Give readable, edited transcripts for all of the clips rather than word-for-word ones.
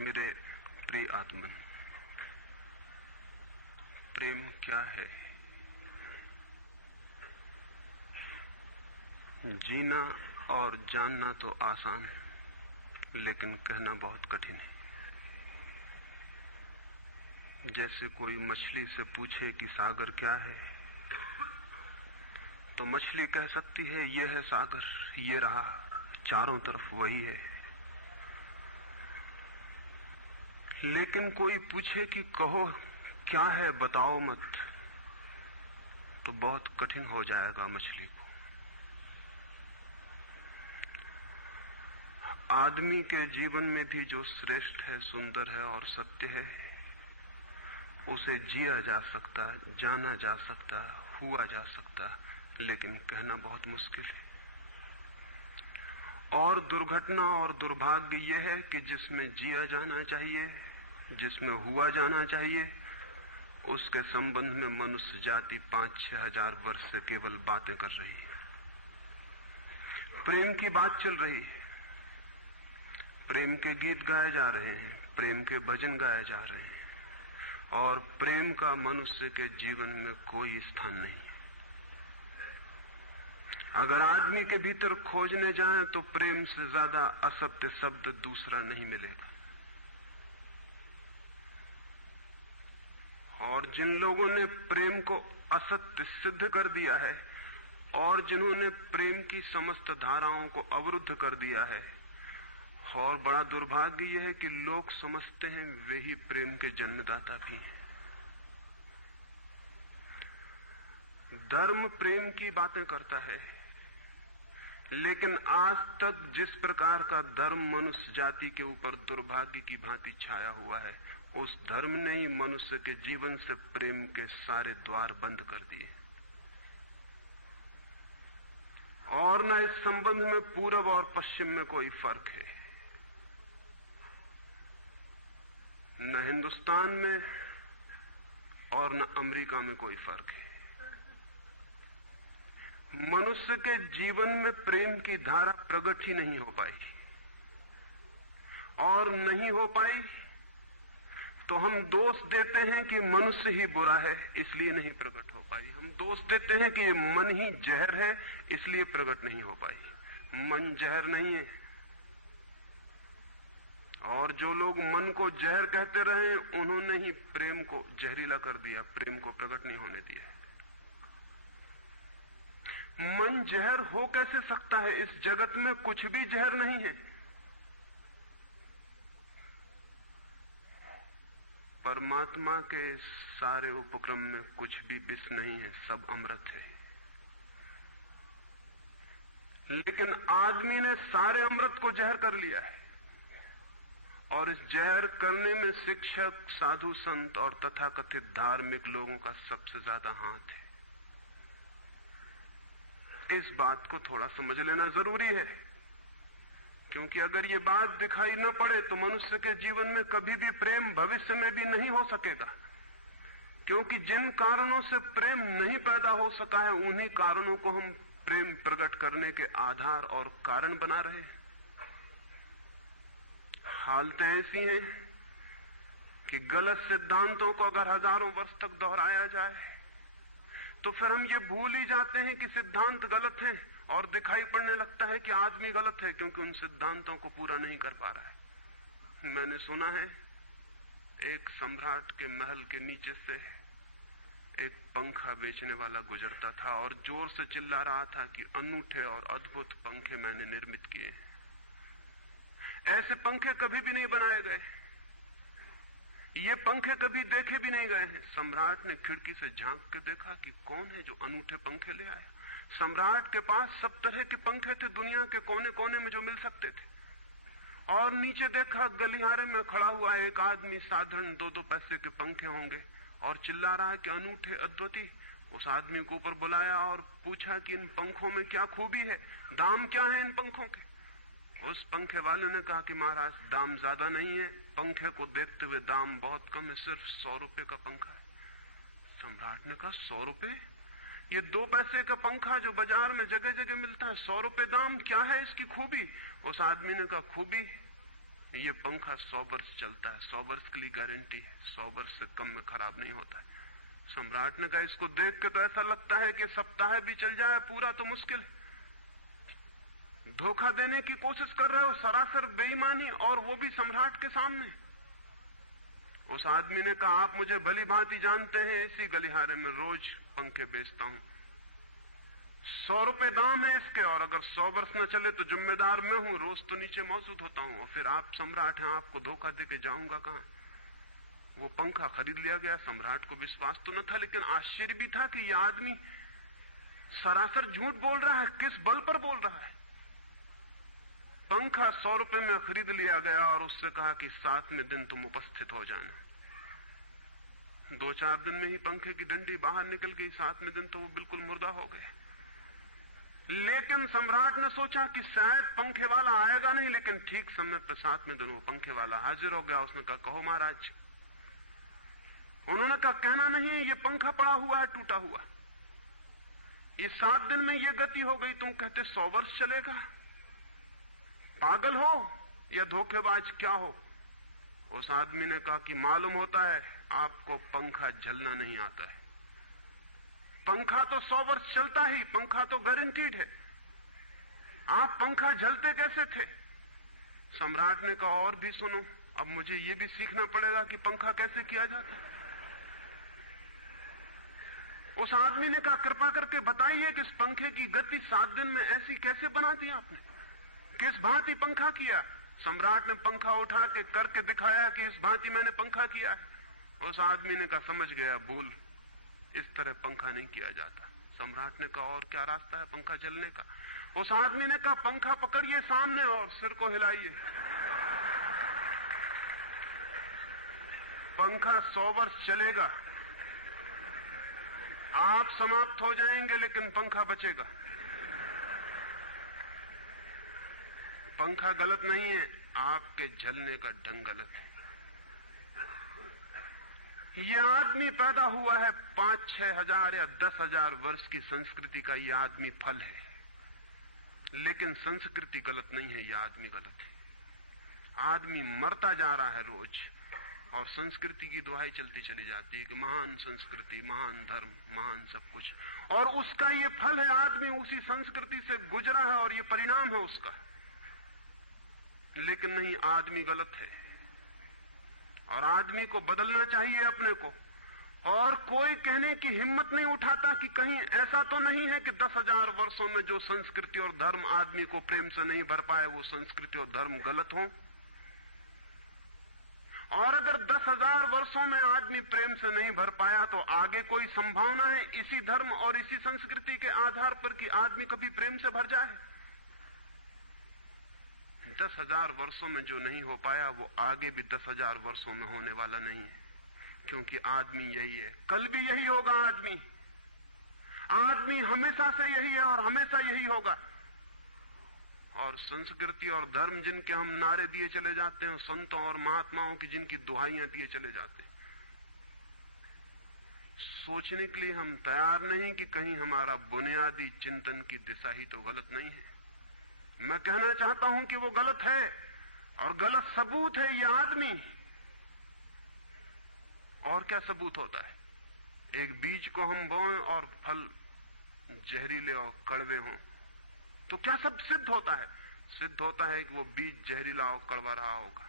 मेरे प्रिय आत्मन, प्रेम क्या है? जीना और जानना तो आसान है, लेकिन कहना बहुत कठिन है। जैसे कोई मछली से पूछे कि सागर क्या है, तो मछली कह सकती है ये है सागर, ये रहा, चारों तरफ वही है। लेकिन कोई पूछे कि कहो क्या है, बताओ मत, तो बहुत कठिन हो जाएगा मछली को। आदमी के जीवन में भी जो श्रेष्ठ है, सुंदर है और सत्य है, उसे जिया जा सकता, जाना जा सकता, हुआ जा सकता, लेकिन कहना बहुत मुश्किल है। और दुर्घटना और दुर्भाग्य यह है कि जिसमें जिया जाना चाहिए, जिसमें हुआ जाना चाहिए, उसके संबंध में मनुष्य जाति 5-6 हजार वर्ष से केवल बातें कर रही है। प्रेम की बात चल रही है, प्रेम के गीत गाए जा रहे हैं, प्रेम के भजन गाए जा रहे हैं, और प्रेम का मनुष्य के जीवन में कोई स्थान नहीं है। अगर आदमी के भीतर खोजने जाएं तो प्रेम से ज्यादा असत्य शब्द दूसरा नहीं मिलेगा। और जिन लोगों ने प्रेम को असत्य सिद्ध कर दिया है और जिन्होंने प्रेम की समस्त धाराओं को अवरुद्ध कर दिया है, और बड़ा दुर्भाग्य यह है कि लोग समझते हैं वे ही प्रेम के जन्मदाता भी हैं। धर्म प्रेम की बातें करता है, लेकिन आज तक जिस प्रकार का धर्म मनुष्य जाति के ऊपर दुर्भाग्य की भांति छाया हुआ है, उस धर्म ने ही मनुष्य के जीवन से प्रेम के सारे द्वार बंद कर दिए। और न इस संबंध में पूरब और पश्चिम में कोई फर्क है, न हिंदुस्तान में और न अमेरिका में कोई फर्क है। मनुष्य के जीवन में प्रेम की धारा प्रकट ही नहीं हो पाई, और नहीं हो पाई तो हम दोष देते हैं कि मनुष्य ही बुरा है, इसलिए नहीं प्रकट हो पाई। हम दोष देते हैं कि ये मन ही जहर है, इसलिए प्रकट नहीं हो पाई। मन जहर नहीं है, और जो लोग मन को जहर कहते रहे, उन्होंने ही प्रेम को जहरीला कर दिया, प्रेम को प्रकट नहीं होने दिया। मन जहर हो कैसे सकता है? इस जगत में कुछ भी जहर नहीं है। परमात्मा के सारे उपक्रम में कुछ भी विष नहीं है, सब अमृत है। लेकिन आदमी ने सारे अमृत को जहर कर लिया है, और इस जहर करने में शिक्षक, साधु संत और तथाकथित धार्मिक लोगों का सबसे ज्यादा हाथ है। इस बात को थोड़ा समझ लेना जरूरी है, क्योंकि अगर ये बात दिखाई न पड़े तो मनुष्य के जीवन में कभी भी प्रेम भविष्य में भी नहीं हो सकेगा। क्योंकि जिन कारणों से प्रेम नहीं पैदा हो सका है, उन्हीं कारणों को हम प्रेम प्रकट करने के आधार और कारण बना रहे हैं। हालतें ऐसी हैं कि गलत सिद्धांतों को अगर हजारों वर्ष तक दोहराया जाए तो फिर हम ये भूल ही जाते हैं कि सिद्धांत गलत है, और दिखाई पड़ने लगता है कि आदमी गलत है, क्योंकि उन सिद्धांतों को पूरा नहीं कर पा रहा है। मैंने सुना है एक सम्राट के महल के नीचे से एक पंखा बेचने वाला गुजरता था और जोर से चिल्ला रहा था कि अनूठे और अद्भुत पंखे मैंने निर्मित किए हैं। ऐसे पंखे कभी भी नहीं बनाए गए, ये पंखे कभी देखे भी नहीं गए हैं। सम्राट ने खिड़की से झांक के देखा कि कौन है जो अनूठे पंखे ले आया। सम्राट के पास सब तरह के पंखे थे, दुनिया के कोने कोने में जो मिल सकते थे। और नीचे देखा, गलियारे में खड़ा हुआ एक आदमी, साधारण 2-2 पैसे के पंखे होंगे, और चिल्ला रहा है कि अनूठे, अद्वितीय। उस आदमी को ऊपर बुलाया और पूछा कि इन पंखों में क्या खूबी है, दाम क्या है इन पंखों के? उस पंखे वाले ने कहा कि महाराज, दाम ज्यादा नहीं है, पंखे को देखते हुए दाम बहुत कम है, सिर्फ 100 रुपए का पंखा है। सम्राट ने कहा 100 रुपए? ये 2 पैसे का पंखा जो बाजार में जगह जगह मिलता है, 100 रुपए दाम, क्या है इसकी खूबी? उस आदमी ने कहा खूबी ये पंखा 100 वर्ष चलता है, 100 वर्ष के लिए गारंटी है, 100 वर्ष से कम में खराब नहीं होता है। सम्राट ने कहा इसको देख के तो ऐसा लगता है कि सप्ताह भी चल जाए, पूरा तो मुश्किल है। धोखा देने की कोशिश कर रहे हो, सरासर बेईमानी, और वो भी सम्राट के सामने। उस आदमी ने कहा आप मुझे भली भांति जानते हैं, इसी गलिहारे में रोज पंखे बेचता हूं, 100 रुपए दाम है इसके, और अगर 100 वर्ष न चले तो जिम्मेदार मैं हूं, रोज तो नीचे मौजूद होता हूं, और फिर आप सम्राट हैं, आपको धोखा देके जाऊंगा कहां। वो पंखा खरीद लिया गया। सम्राट को विश्वास तो न था, लेकिन आश्चर्य भी था कि यह आदमी सरासर झूठ बोल रहा है, किस बल पर बोल रहा है। पंखा 100 रुपए में खरीद लिया गया और उससे कहा कि 7वें दिन तुम उपस्थित हो जाना। 2-4 दिन में ही पंखे की डंडी बाहर निकल गई, 7वें दिन तो वो बिल्कुल मुर्दा हो गए। लेकिन सम्राट ने सोचा कि शायद पंखे वाला आएगा नहीं, लेकिन ठीक समय पर 7वें दिन वो पंखे वाला हाजिर हो गया। उसने कहा कहो महाराज। उन्होंने कहा कहना नहीं है, ये पंखा पड़ा हुआ है टूटा हुआ, ये 7 दिन में ये गति हो गई, तुम कहते 100 वर्ष चलेगा। पागल हो या धोखेबाज क्या हो। उस आदमी ने कहा कि मालूम होता है आपको पंखा झलना नहीं आता है। पंखा तो 100 वर्ष चलता ही, पंखा तो गारंटीड है। आप पंखा झलते कैसे थे। सम्राट ने कहा और भी सुनो, अब मुझे ये भी सीखना पड़ेगा कि पंखा कैसे किया जाता है। उस आदमी ने कहा कृपा करके बताइए कि इस पंखे की गति 7 दिन में ऐसी कैसे बना दी आपने, किस भांति पंखा किया। सम्राट ने पंखा उठा के करके दिखाया कि इस भांति मैंने पंखा किया है। उस आदमी ने कहा समझ गया, भूल, इस तरह पंखा नहीं किया जाता। सम्राट ने कहा और क्या रास्ता है पंखा चलने का। उस आदमी ने कहा पंखा पकड़िए सामने और सिर को हिलाइए। पंखा 100 वर्ष चलेगा, आप समाप्त हो जाएंगे लेकिन पंखा बचेगा। पंखा गलत नहीं है, आपके जलने का ढंग गलत है। यह आदमी पैदा हुआ है 5-6 हजार या 10 हजार वर्ष की संस्कृति का, यह आदमी फल है, लेकिन संस्कृति गलत नहीं है, यह आदमी गलत है। आदमी मरता जा रहा है रोज, और संस्कृति की दुहाई चलती चली जाती है कि महान संस्कृति, महान धर्म, महान सब कुछ, और उसका ये फल है। आदमी उसी संस्कृति से गुजरा है और ये परिणाम है उसका। लेकिन नहीं, आदमी गलत है और आदमी को बदलना चाहिए अपने को। और कोई कहने की हिम्मत नहीं उठाता कि कहीं ऐसा तो नहीं है कि 10,000 वर्षों में जो संस्कृति और धर्म आदमी को प्रेम से नहीं भर पाए, वो संस्कृति और धर्म गलत हो। और अगर 10,000 वर्षों में आदमी प्रेम से नहीं भर पाया, तो आगे कोई संभावना है इसी धर्म और इसी संस्कृति के आधार पर कि आदमी कभी प्रेम से भर जाए। 10,000 वर्षों में जो नहीं हो पाया, वो आगे भी 10,000 वर्षों में होने वाला नहीं है, क्योंकि आदमी यही है, कल भी यही होगा। आदमी हमेशा से यही है और हमेशा यही होगा। और संस्कृति और धर्म जिनके हम नारे दिए चले जाते हैं, संतों और महात्माओं की जिनकी दुहाइयां दिए चले जाते हैं, सोचने के लिए हम तैयार नहीं कि कहीं हमारा बुनियादी चिंतन की दिशा ही तो गलत नहीं है। मैं कहना चाहता हूं कि वो गलत है, और गलत सबूत है ये आदमी। और क्या सबूत होता है। एक बीज को हम बोएं और फल जहरीले और कड़वे हों, तो क्या सब सिद्ध होता है। सिद्ध होता है कि वो बीज जहरीला और कड़वा रहा होगा।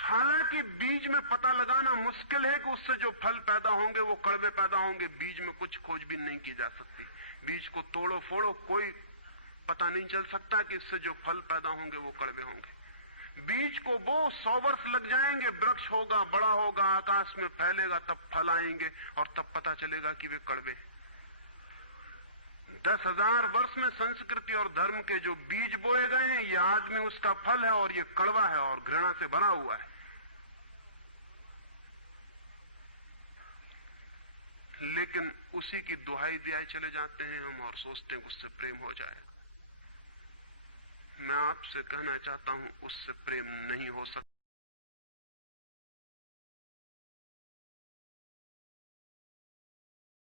हालांकि बीज में पता लगाना मुश्किल है कि उससे जो फल पैदा होंगे वो कड़वे पैदा होंगे। बीज में कुछ खोजबीन नहीं की जा सकती। बीज को तोड़ो फोड़ो, कोई पता नहीं चल सकता कि इससे जो फल पैदा होंगे वो कड़वे होंगे। बीज को वो 100 वर्ष लग जाएंगे, वृक्ष होगा, बड़ा होगा, आकाश में फैलेगा, तब फल आएंगे और तब पता चलेगा कि वे कड़वे। 10,000 वर्ष में संस्कृति और धर्म के जो बीज बोए गए हैं, ये आदमी उसका फल है और ये कड़वा है और घृणा से भरा हुआ है। लेकिन उसी की दुहाई दिए चले जाते हैं हम और सोचते हैं उससे प्रेम हो जाएगा। मैं आपसे कहना चाहता हूं उससे प्रेम नहीं हो सकता।